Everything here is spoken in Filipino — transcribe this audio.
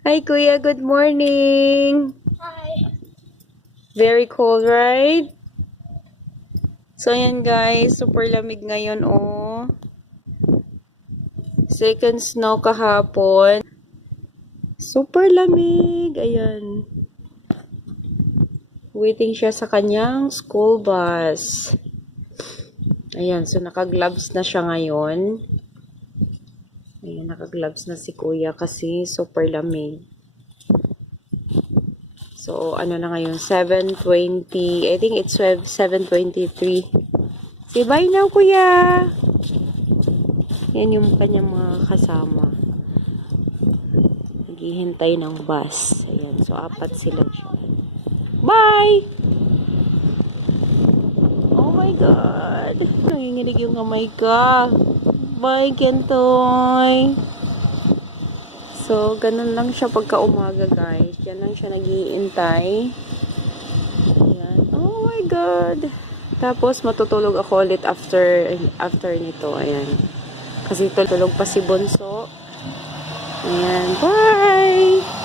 Hi, Kuya. Good morning. Hi. Very cold, right? So, ayan guys. Super lamig ngayon, oh. Second snow kahapon. Super lamig. Ayan. Waiting siya sa kanyang school bus. Ayan. So, naka-gloves na siya ngayon. Ayan, naka-gloves na si Kuya kasi super lamig. So, ano na ngayon? 7:20. I think it's 7:23. Say bye now, Kuya! Yan yung kanyang mga kasama. Naghihintay ng bus. Ayan. So, apat sila dyan. Bye! Oh my God! Nanginginig yung kamay ka. Bye, Kentoy! So, ganun lang siya pagka umaga, guys. Yan lang siya naghihintay. Ayan. Oh my God! Tapos, matutulog ako ulit after nito. Ayan. Kasi tulog pa si Bunso. Ayan. Bye!